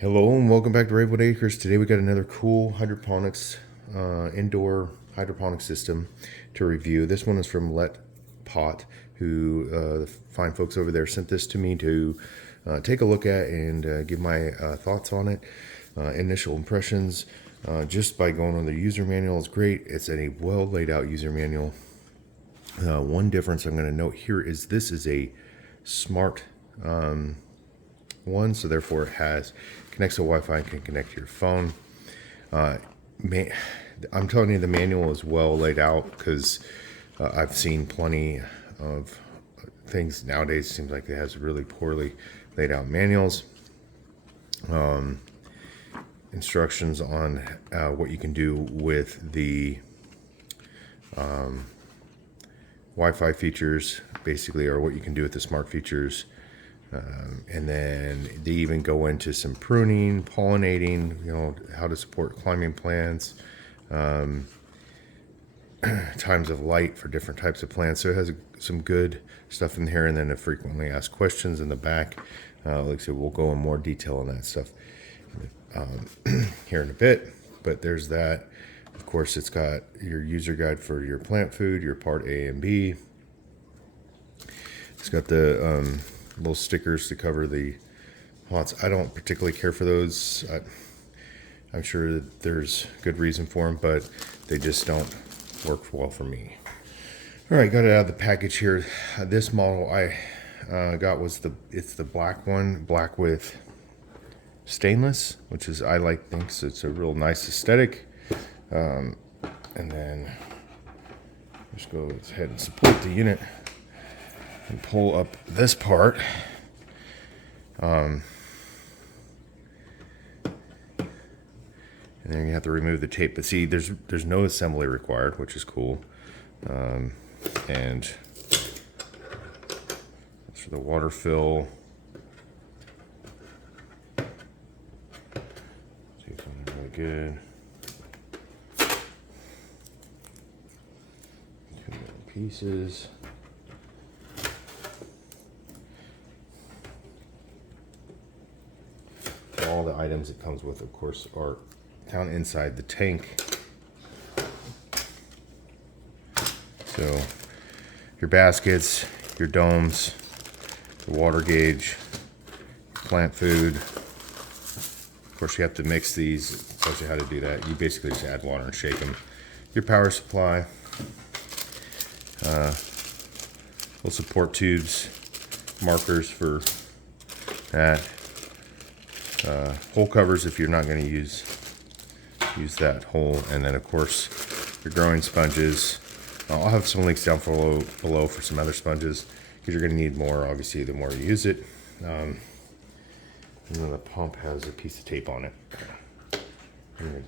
Hello and welcome back to Rainwood Acres. Today we got another cool hydroponics, indoor hydroponic system to review. This one is from LetPot, who the fine folks over there sent this to me to take a look at and give my thoughts on it. Initial impressions, just by going on the user manual is great. It's a well laid out user manual. One difference I'm going to note here is this is a smart one, so therefore it connects to Wi-Fi and can connect to your phone. I'm telling you, the manual is well laid out because I've seen plenty of things nowadays. It seems like it has really poorly laid out manuals. Instructions on what you can do with the Wi-Fi features, basically, or what you can do with the smart features. And then they even go into some pruning, pollinating, how to support climbing plants, times of light for different types of plants. So it has some good stuff in here. And then the frequently asked questions in the back. Like I said, we'll go in more detail on that stuff here in a bit. But there's that. Of course, it's got your user guide for your plant food, your part A and B. It's got the little stickers to cover the pots. I don't particularly care for those. I'm sure that there's good reason for them, but they just don't work well for me. All right, got it out of the package here. This model I got it's the black one, black with stainless, which is thinks it's a real nice aesthetic. And then just go ahead and support the unit and pull up this part. And then you have to remove the tape. But see, there's no assembly required, which is cool. And that's for the water fill. See something really good. Two little pieces. All the items it comes with, of course, are down inside the tank. So your baskets, your domes, the water gauge, plant food. Of course, you have to mix these. It tells you how to do that. You basically just add water and shake them. Your power supply, little support tubes, markers for that. Hole covers if you're not going to use that hole, and then of course your growing sponges. I'll have some links down below for some other sponges because you're going to need more, obviously, the more you use it. And then the pump has a piece of tape on it. Remove.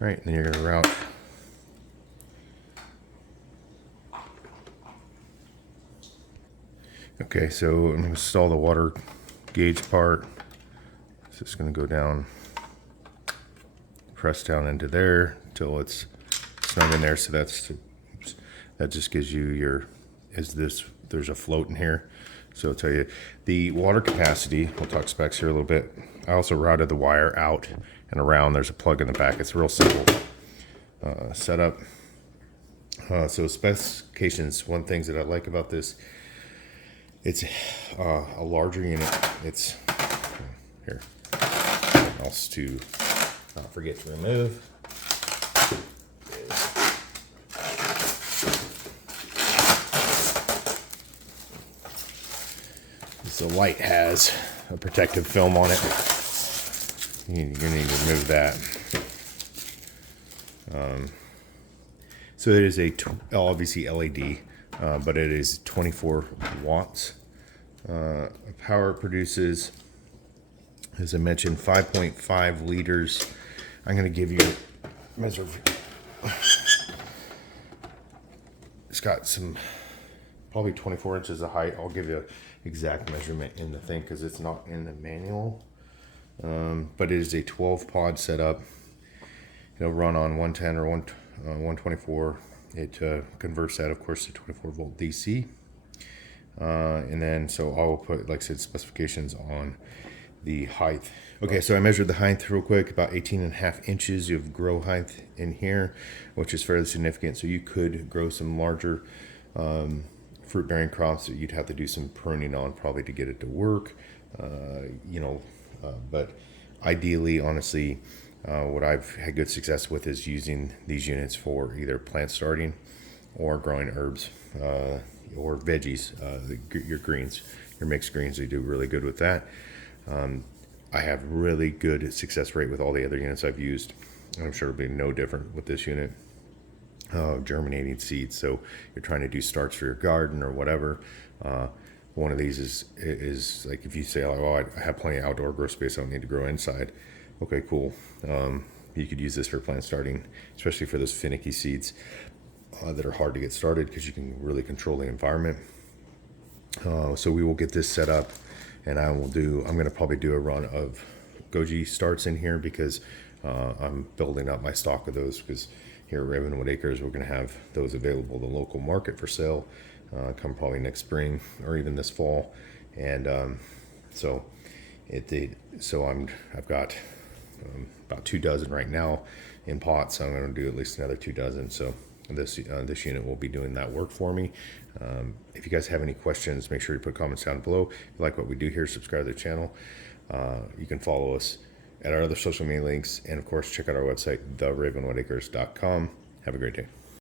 Right, and then you're going to route. Okay, so I'm going to install the water gauge part. So it's going to go down, press down into there until it's snug in there. So that just gives you there's a float in here. So I'll tell you the water capacity. We'll talk specs here a little bit. I also routed the wire out and around. There's a plug in the back. It's a real simple setup. So specifications, one thing that I like about this, it's a larger unit. It's here. Else to not forget to remove. So light has a protective film on it. You're gonna need to remove that. So it is obviously LED. But it is 24 watts. Power produces, as I mentioned, 5.5 liters. I'm going to give you a measure. It's got probably 24 inches of height. I'll give you an exact measurement in the thing because it's not in the manual. But it is a 12 pod setup. It'll run on 110 or 124. It converts that, of course, to 24 volt DC. And then, so I will put, like I said, specifications on the height. Okay, so I measured the height real quick, about 18.5 inches of grow height in here, which is fairly significant. So you could grow some larger fruit-bearing crops that you'd have to do some pruning on probably to get it to work, but ideally, honestly, what I've had good success with is using these units for either plant starting or growing herbs or veggies, your greens, your mixed greens. They do really good with that. I have really good success rate with all the other units I've used. I'm sure it'll be no different with this unit. Germinating seeds. So you're trying to do starts for your garden or whatever. One of these is like if you say, oh, I have plenty of outdoor grow space, I don't need to grow inside. Okay, cool. You could use this for plant starting, especially for those finicky seeds that are hard to get started because you can really control the environment. So we will get this set up, and I'm going to probably do a run of goji starts in here because I'm building up my stock of those, because here at Ravenwood Acres we're going to have those available in the local market for sale come probably next spring or even this fall. And I've got about 2 dozen right now in pots, so I'm going to do at least another 2 dozen. So this unit will be doing that work for me. If you guys have any questions, make sure you put comments down below. If you like what we do here, subscribe to the channel. You can follow us at our other social media links, and of course check out our website, theravenwoodacres.com. Have a great day.